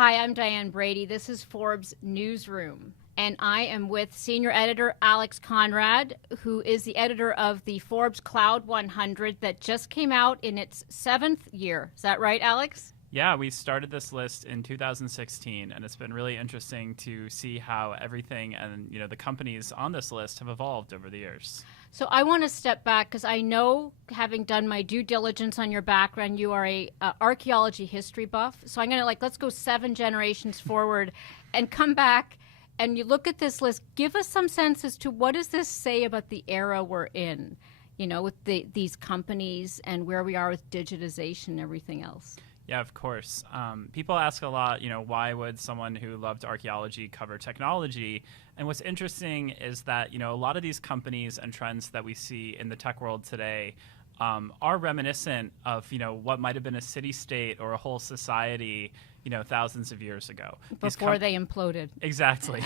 Hi, I'm Diane Brady. This is Forbes Newsroom, and I am with senior editor Alex Konrad, who is the editor of the Forbes Cloud 100 that just came out in its 7th year. Is that right, Alex? Yeah, we started this list in 2016, and it's been really interesting to see how everything and the companies on this list have evolved over the years. So I want to step back because I know, having done my due diligence on your background, you are a archaeology history buff. So I'm going to let's go 7 generations forward and come back and you look at this list. Give us some sense as to what does this say about the era we're in, with these companies and where we are with digitization and everything else. Yeah, of course. People ask a lot, why would someone who loved archaeology cover technology? And what's interesting is that, a lot of these companies and trends that we see in the tech world today are reminiscent of, what might have been a city-state or a whole society, thousands of years ago. Before they imploded. Exactly.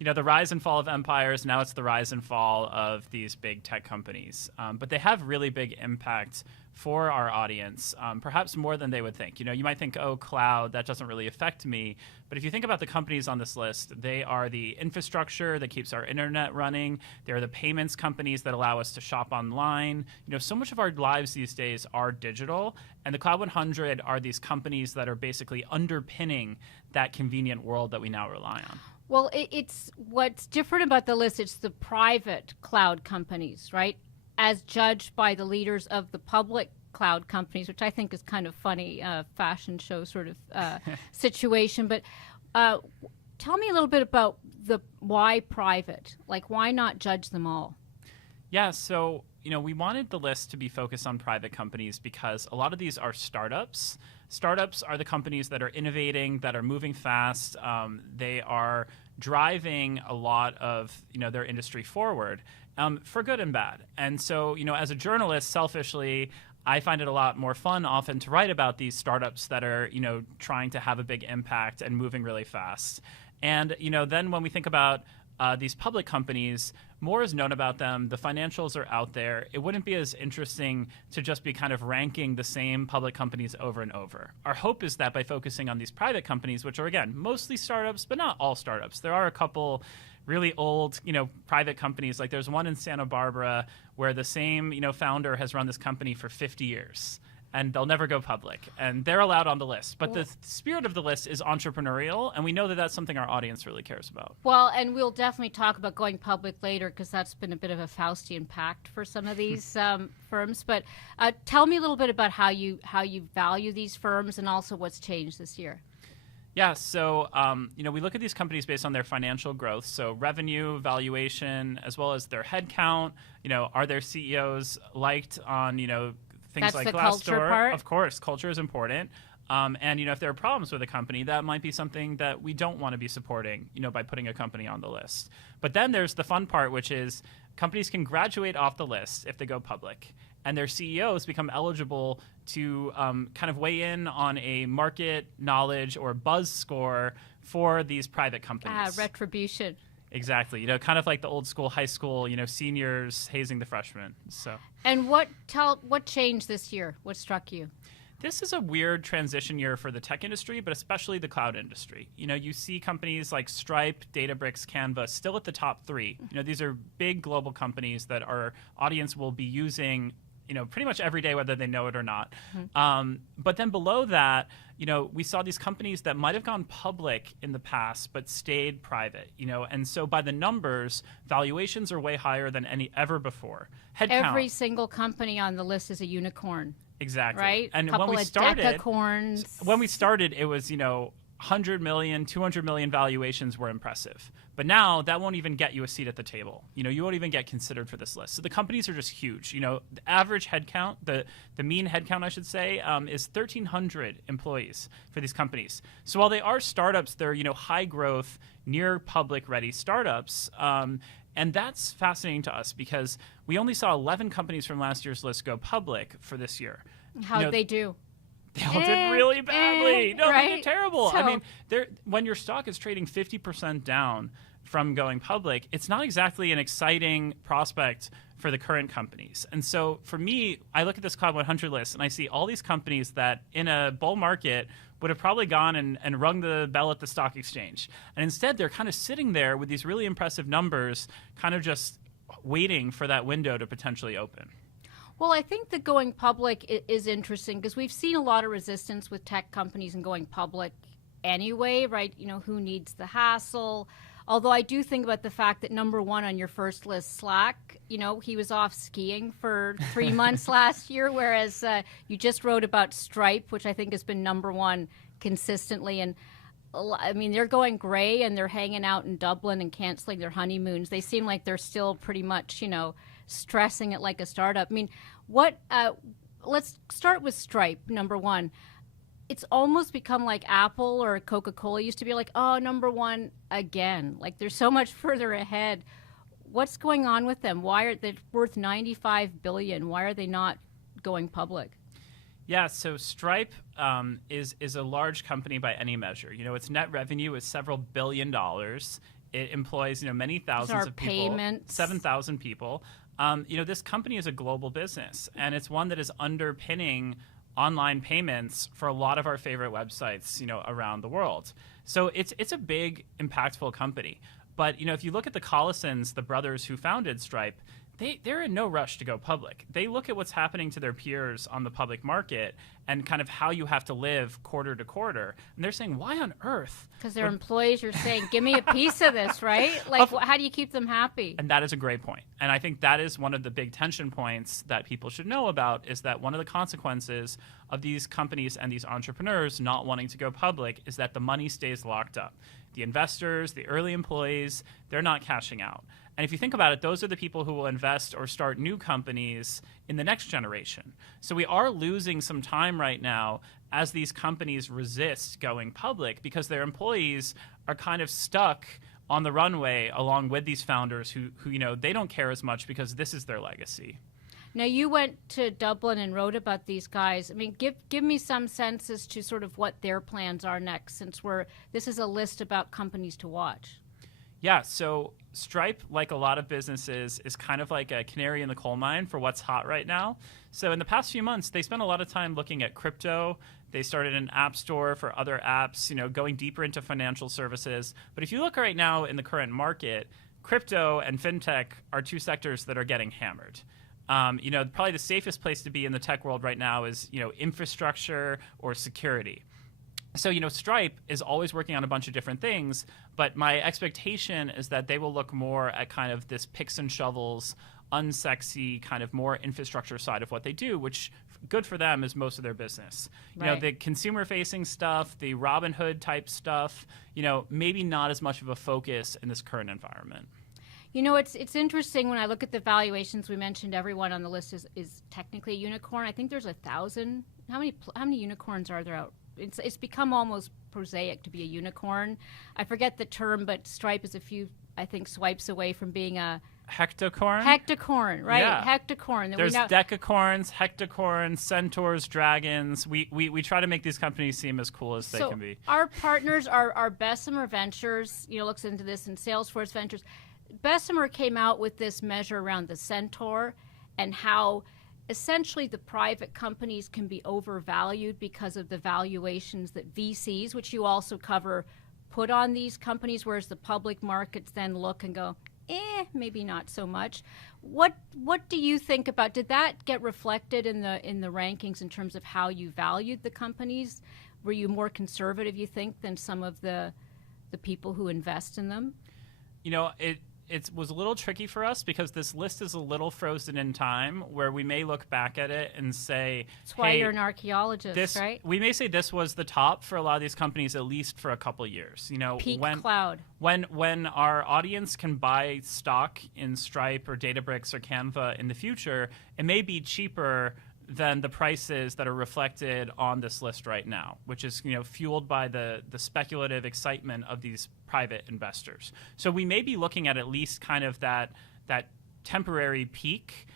The rise and fall of empires, now it's the rise and fall of these big tech companies. But they have really big impact for our audience, perhaps more than they would think. You might think, oh, cloud, that doesn't really affect me. But if you think about the companies on this list, they are the infrastructure that keeps our internet running. They're the payments companies that allow us to shop online. So much of our lives these days are digital. And the Cloud 100 are these companies that are basically underpinning that convenient world that we now rely on. Well, it's what's different about the list, it's the private cloud companies, right? As judged by the leaders of the public cloud companies, which I think is kind of funny, fashion show sort of situation. But tell me a little bit about the why private? Why not judge them all? Yeah, so we wanted the list to be focused on private companies because a lot of these are startups. Startups are the companies that are innovating, that are moving fast. They are driving a lot of their industry forward. For good and bad. And so, as a journalist, selfishly, I find it a lot more fun often to write about these startups that are, trying to have a big impact and moving really fast. And, then when we think about these public companies, more is known about them. The financials are out there. It wouldn't be as interesting to just be kind of ranking the same public companies over and over. Our hope is that by focusing on these private companies, which are, again, mostly startups, but not all startups. There are a couple really old, private companies. Like there's one in Santa Barbara where the same, founder has run this company for 50 years. And they'll never go public. And they're allowed on the list. But the spirit of the list is entrepreneurial, and we know that that's something our audience really cares about. Well, and we'll definitely talk about going public later because that's been a bit of a Faustian pact for some of these firms. But tell me a little bit about how you value these firms and also what's changed this year. Yeah, so we look at these companies based on their financial growth, so revenue, valuation, as well as their head count. Are their CEOs liked on things That's like the Glassdoor? culture part? Of course, culture is important. And if there are problems with a company, that might be something that we don't want to be supporting, by putting a company on the list. But then there's the fun part, which is companies can graduate off the list if they go public, and their CEOs become eligible to kind of weigh in on a market knowledge or buzz score for these private companies. Retribution. Exactly. Kind of like the old school high school, seniors hazing the freshmen. So. And what changed this year? What struck you? This is a weird transition year for the tech industry, but especially the cloud industry. You see companies like Stripe, Databricks, Canva still at the top 3. These are big global companies that our audience will be using pretty much every day, whether they know it or not. Mm-hmm. But then below that, we saw these companies that might have gone public in the past, but stayed private, and so by the numbers, valuations are way higher than ever before. Every single company on the list is a unicorn. Exactly. Right? And when we started, it was, 100 million, 200 million valuations were impressive. But now that won't even get you a seat at the table. You won't even get considered for this list. So the companies are just huge. The average headcount, the mean headcount, I should say, is 1,300 employees for these companies. So while they are startups, they're, high growth, near public ready startups. And that's fascinating to us because we only saw 11 companies from last year's list go public for this year. How'd they do? They all did really badly. No, right? They did terrible. So, I mean, when your stock is trading 50% down from going public, it's not exactly an exciting prospect for the current companies. And so for me, I look at this Cloud 100 list and I see all these companies that in a bull market would have probably gone and rung the bell at the stock exchange. And instead, they're kind of sitting there with these really impressive numbers, kind of just waiting for that window to potentially open. Well, I think that going public is interesting because we've seen a lot of resistance with tech companies in going public anyway, right? Who needs the hassle? Although I do think about the fact that number one on your first list, Slack, he was off skiing for 3 months last year, whereas you just wrote about Stripe, which I think has been number one consistently. And I mean, they're going gray and they're hanging out in Dublin and canceling their honeymoons. They seem like they're still pretty much, stressing it like a startup. I mean, let's start with Stripe, number one. It's almost become like Apple or Coca-Cola used to be like, oh, number one again. Like they're so much further ahead. What's going on with them? Why are they worth $95 billion? Why are they not going public? Yeah, so Stripe is a large company by any measure. Its net revenue is several $1 billion. It employs many thousands of people, payments. 7,000 people. This company is a global business, and it's one that is underpinning online payments for a lot of our favorite websites, around the world. So it's a big, impactful company. But if you look at the Collisons, the brothers who founded Stripe, they're in no rush to go public. They look at what's happening to their peers on the public market and kind of how you have to live quarter to quarter. And they're saying, why on earth? Because their employees are saying, give me a piece of this, right? Like, how do you keep them happy? And that is a great point. And I think that is one of the big tension points that people should know about, is that one of the consequences of these companies and these entrepreneurs not wanting to go public is that the money stays locked up. The investors, the early employees, they're not cashing out. And if you think about it, those are the people who will invest or start new companies in the next generation. So we are losing some time right now as these companies resist going public because their employees are kind of stuck on the runway along with these founders who they don't care as much because this is their legacy. Now, you went to Dublin and wrote about these guys. I mean, give me some sense as to sort of what their plans are next, since this is a list about companies to watch. Yeah, so Stripe, like a lot of businesses, is kind of like a canary in the coal mine for what's hot right now. So in the past few months, they spent a lot of time looking at crypto. They started an app store for other apps, going deeper into financial services. But if you look right now in the current market, crypto and fintech are two sectors that are getting hammered. Probably the safest place to be in the tech world right now is, infrastructure or security. So, Stripe is always working on a bunch of different things, but my expectation is that they will look more at kind of this picks and shovels, unsexy, kind of more infrastructure side of what they do, which good for them is most of their business. Right. The consumer-facing stuff, the Robinhood type stuff, maybe not as much of a focus in this current environment. It's interesting when I look at the valuations. We mentioned everyone on the list is technically a unicorn. I think there's 1,000. How many unicorns are there out? It's become almost prosaic to be a unicorn. I forget the term, but Stripe is a few, I think, swipes away from being a hectacorn. Hectacorn, right? Yeah. Hectacorn. There's decacorns, hectacorns, centaurs, dragons. We try to make these companies seem as cool as they can be. Our partners are Bessemer Ventures. Looks into this, and Salesforce Ventures. Bessemer came out with this measure around the centaur and how essentially the private companies can be overvalued because of the valuations that VCs, which you also cover, put on these companies, whereas the public markets then look and go, maybe not so much. What do you think about? Did that get reflected in the rankings in terms of how you valued the companies? Were you more conservative, you think, than some of the people who invest in them? It was a little tricky for us because this list is a little frozen in time, where we may look back at it and say, that's why you're an archaeologist, right? We may say this was the top for a lot of these companies, at least for a couple years. Peak cloud. When our audience can buy stock in Stripe or Databricks or Canva in the future, it may be cheaper than the prices that are reflected on this list right now, which is fueled by the speculative excitement of these private investors. So we may be looking at least kind of that temporary peak,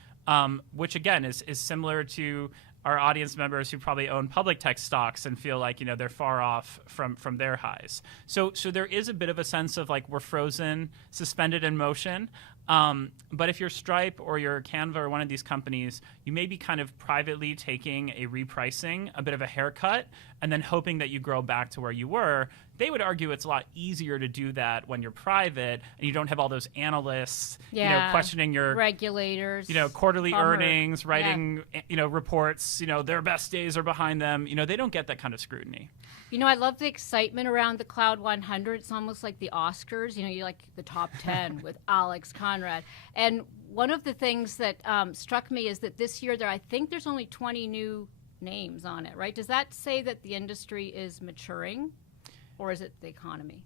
which again is similar to our audience members who probably own public tech stocks and feel like they're far off from their highs. So there is a bit of a sense of like we're frozen, suspended in motion. But if you're Stripe or you're Canva or one of these companies, you may be kind of privately taking a repricing, a bit of a haircut, and then hoping that you grow back to where you were. They would argue it's a lot easier to do that when you're private and you don't have all those analysts, questioning your regulators, quarterly earnings, writing, reports, their best days are behind them. They don't get that kind of scrutiny. I love the excitement around the Cloud 100. It's almost like the Oscars. You like the top 10 with Alex, Konrad. And one of the things that struck me is that this year I think there's only 20 new names on it, right? Does that say that the industry is maturing, or is it the economy?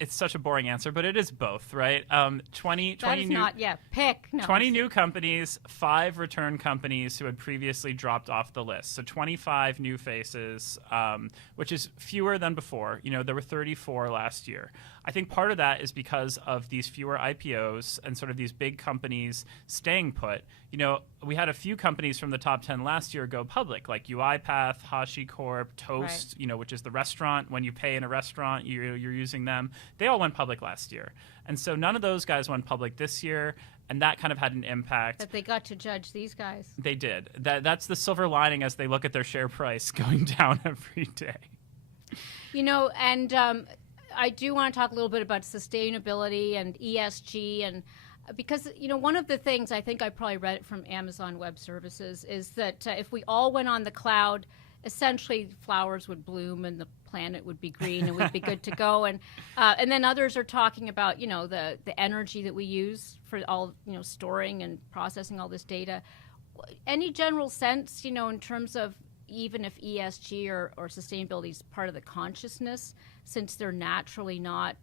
It's such a boring answer, but it is both, right? 20 new companies, 5 return companies who had previously dropped off the list. So 25 new faces, which is fewer than before. There were 34 last year. I think part of that is because of these fewer IPOs and sort of these big companies staying put. We had a few companies from the top 10 last year go public, like UiPath, HashiCorp, Toast, right, which is the restaurant. When you pay in a restaurant, you're using them. They all went public last year. And so none of those guys went public this year, and that kind of had an impact. But they got to judge these guys. They did. That's the silver lining as they look at their share price going down every day. I do want to talk a little bit about sustainability and ESG, and because one of the things I think I probably read it from Amazon Web Services is that if we all went on the cloud, essentially flowers would bloom and the planet would be green and we'd be good to go. And then others are talking about the energy that we use for all storing and processing all this data. Any general sense in terms of even if ESG or sustainability is part of the consciousness, since they're naturally not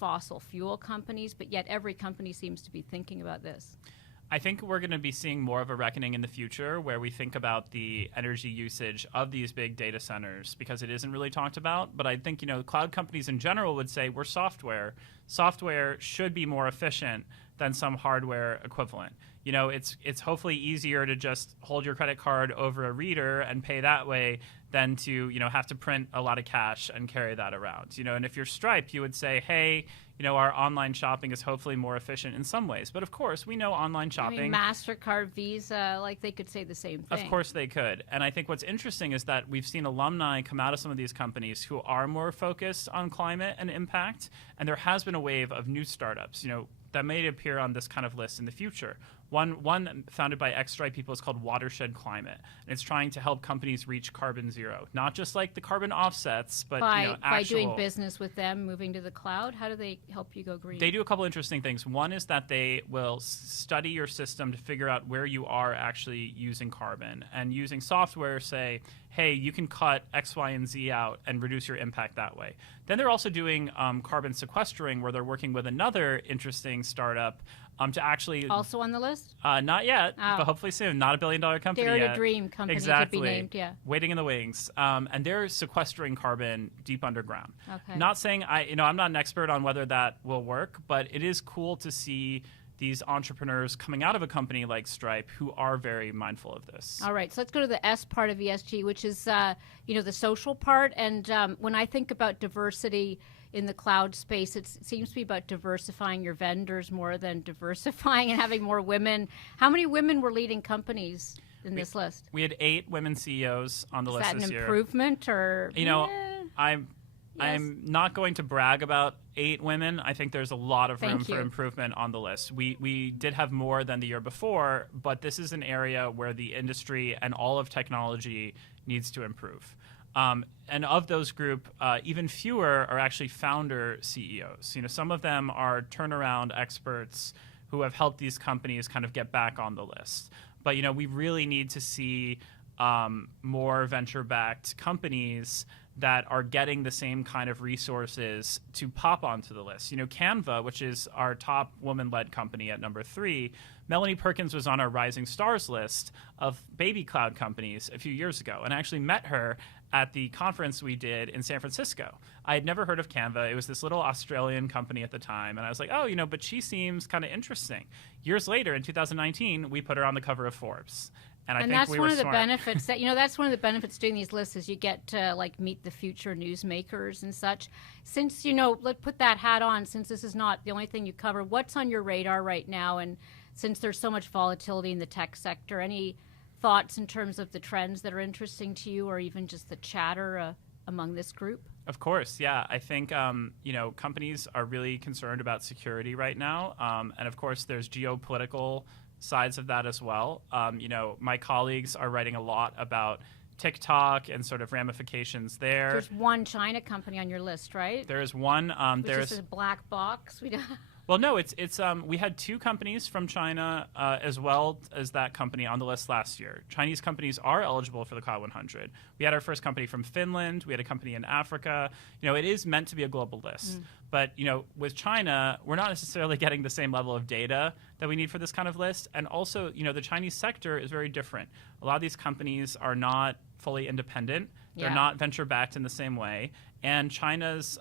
fossil fuel companies, but yet every company seems to be thinking about this? I think we're going to be seeing more of a reckoning in the future where we think about the energy usage of these big data centers, because it isn't really talked about. But I think, cloud companies in general would say we're software. Software should be more efficient than some hardware equivalent. It's hopefully easier to just hold your credit card over a reader and pay that way than to, have to print a lot of cash and carry that around. And if you're Stripe, you would say, hey, our online shopping is hopefully more efficient in some ways. But of course, we know online shopping. MasterCard, Visa, they could say the same thing. Of course they could. And I think what's interesting is that we've seen alumni come out of some of these companies who are more focused on climate and impact. And there has been a wave of new startups, that may appear on this kind of list in the future. One founded by ex-Stripe people is called Watershed Climate, and it's trying to help companies reach carbon zero, not just like the carbon offsets, but by doing business with them, moving to the cloud. How do they help you go green? They do a couple interesting things. One is that they will study your system to figure out where you are actually using carbon, and using software say, hey, you can cut X, Y, and Z out and reduce your impact that way. Then they're also doing carbon sequestering, where they're working with another interesting startup to actually... Also on the list? Not yet, but hopefully soon. Not a billion-dollar company yet. Dare to dream company exactly. could be named, yeah. Waiting in the wings. And they're sequestering carbon deep underground. Okay. Not saying... I'm not an expert on whether that will work, but it is cool to see these entrepreneurs coming out of a company like Stripe who are very mindful of this. All right, so let's go to the S part of ESG, which is the social part. And when I think about diversity in the cloud space, it seems to be about diversifying your vendors more than diversifying and having more women. How many women were leading companies in this list? We had 8 women CEOs on the list this year. Is that an improvement or? I'm not going to brag about 8 women. I think there's a lot of room for improvement on the list. We did have more than the year before, but this is an area where the industry and all of technology needs to improve. And of those group, even fewer are actually founder CEOs. Some of them are turnaround experts who have helped these companies kind of get back on the list. But we really need to see more venture-backed companies that are getting the same kind of resources to pop onto the list. Canva, which is our top woman-led company at number 3, Melanie Perkins was on our Rising Stars list of baby cloud companies a few years ago, and I actually met her at the conference we did in San Francisco. I had never heard of Canva. It was this little Australian company at the time, and I was like, but she seems kind of interesting. Years later, in 2019, we put her on the cover of Forbes. And I And think that's we one were of the smart. benefits that, that's one of the benefits doing these lists is you get to like meet the future newsmakers and such. Since, let's put that hat on, since this is not the only thing you cover, what's on your radar right now? And since there's so much volatility in the tech sector, any thoughts in terms of the trends that are interesting to you or even just the chatter among this group? Of course, yeah. I think companies are really concerned about security right now, and of course, there's geopolitical sides of that as well. My colleagues are writing a lot about TikTok and sort of ramifications there. There's one China company on your list, right? There is one. Which is a black box. Well, no, it's we had two companies from China as well as that company on the list last year. Chinese companies are eligible for the Cloud 100. We had our first company from Finland. We had a company in Africa. It is meant to be a global list. But, with China, we're not necessarily getting the same level of data that we need for this kind of list. And also, the Chinese sector is very different. A lot of these companies are not fully independent. They're not venture-backed in the same way. And China's,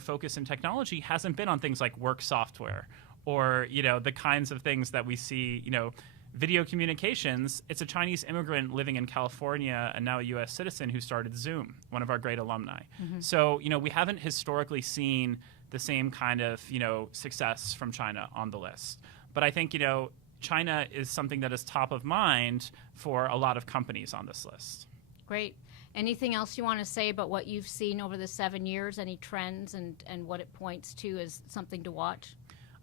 focus in technology hasn't been on things like work software or, the kinds of things that we see, video communications. It's a Chinese immigrant living in California and now a U.S. citizen who started Zoom, one of our great alumni. So, we haven't historically seen the same kind of, success from China on the list. But I think, China is something that is top of mind for a lot of companies on this list. Great. Anything else you want to say about what you've seen over the 7 years? Any trends and what it points to as something to watch?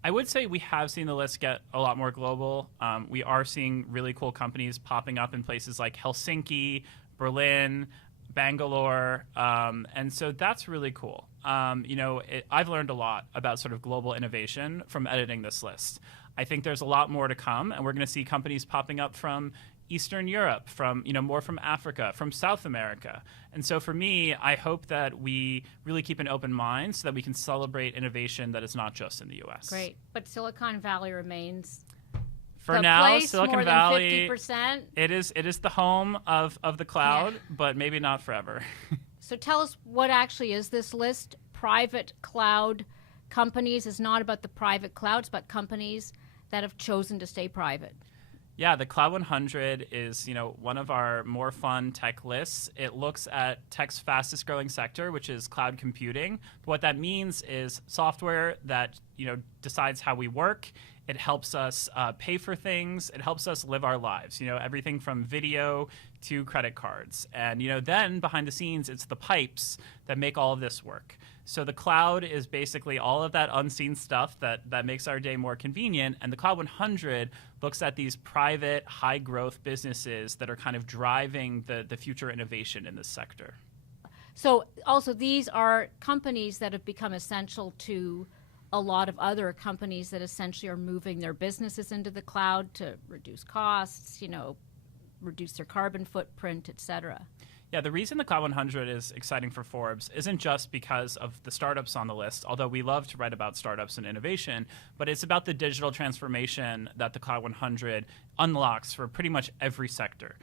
I would say we have seen the list get a lot more global. We are seeing really cool companies popping up in places like Helsinki, Berlin, Bangalore, and so that's really cool. I've learned a lot about sort of global innovation from editing this list. I think there's a lot more to come, and we're going to see companies popping up from Eastern Europe, from more from Africa, from South America. And so for me, I hope that we really keep an open mind so that we can celebrate innovation that is not just in the US. Great. But Silicon Valley remains for the now, place, Silicon more Valley, than 50%. it is the home of the cloud, but maybe not forever. So tell us, what actually is this list? Private cloud companies is not about the private clouds, but companies that have chosen to stay private. Yeah, the Cloud 100 is, one of our more fun tech lists. It looks at tech's fastest growing sector, which is cloud computing. What that means is software that, decides how we work. It helps us pay for things. It helps us live our lives, everything from video to credit cards. And, then behind the scenes, it's the pipes that make all of this work. So the cloud is basically all of that unseen stuff that makes our day more convenient. And the Cloud 100 looks at these private, high-growth businesses that are kind of driving the future innovation in this sector. So also these are companies that have become essential to a lot of other companies that essentially are moving their businesses into the cloud to reduce costs, reduce their carbon footprint, et cetera. Yeah, the reason the Cloud 100 is exciting for Forbes isn't just because of the startups on the list, although we love to write about startups and innovation, but it's about the digital transformation that the Cloud 100 unlocks for pretty much every sector.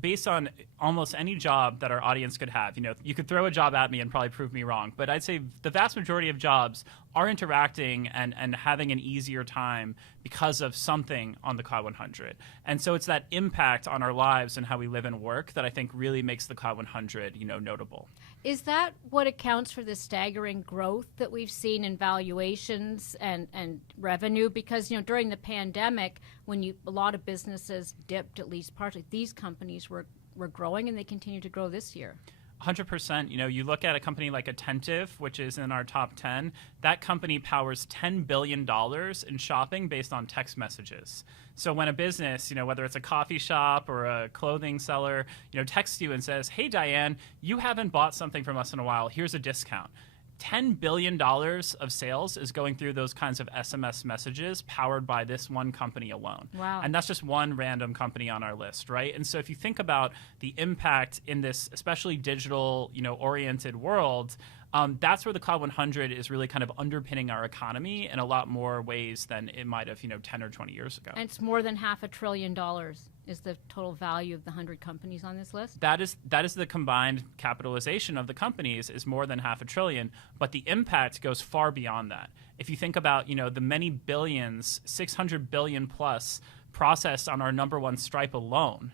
Based on almost any job that our audience could have, you could throw a job at me and probably prove me wrong, but I'd say the vast majority of jobs are interacting and having an easier time because of something on the Cloud 100. And so it's that impact on our lives and how we live and work that I think really makes the Cloud 100, notable. Is that what accounts for the staggering growth that we've seen in valuations and revenue? Because, during the pandemic, when a lot of businesses dipped, at least partly, these companies were growing, and they continue to grow this year. 100%. You look at a company like Attentive, which is in our top 10. That company powers $10 billion in shopping based on text messages. So when a business, whether it's a coffee shop or a clothing seller, texts you and says, "Hey, Diane, you haven't bought something from us in a while. Here's a discount." $10 billion of sales is going through those kinds of SMS messages powered by this one company alone. Wow. And that's just one random company on our list, right? And so if you think about the impact in this especially digital, oriented world, that's where the Cloud 100 is really kind of underpinning our economy in a lot more ways than it might have, 10 or 20 years ago. And it's more than $500 billion. is the total value of the 100 companies on this list? That is the combined capitalization of the companies is more than $500 billion, but the impact goes far beyond that. If you think about, the many billions, 600 billion plus processed on our number one Stripe alone,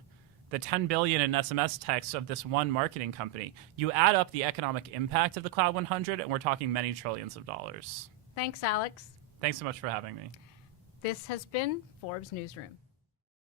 the 10 billion in SMS texts of this one marketing company, you add up the economic impact of the Cloud 100, and we're talking many trillions of dollars. Thanks, Alex. Thanks so much for having me. This has been Forbes Newsroom.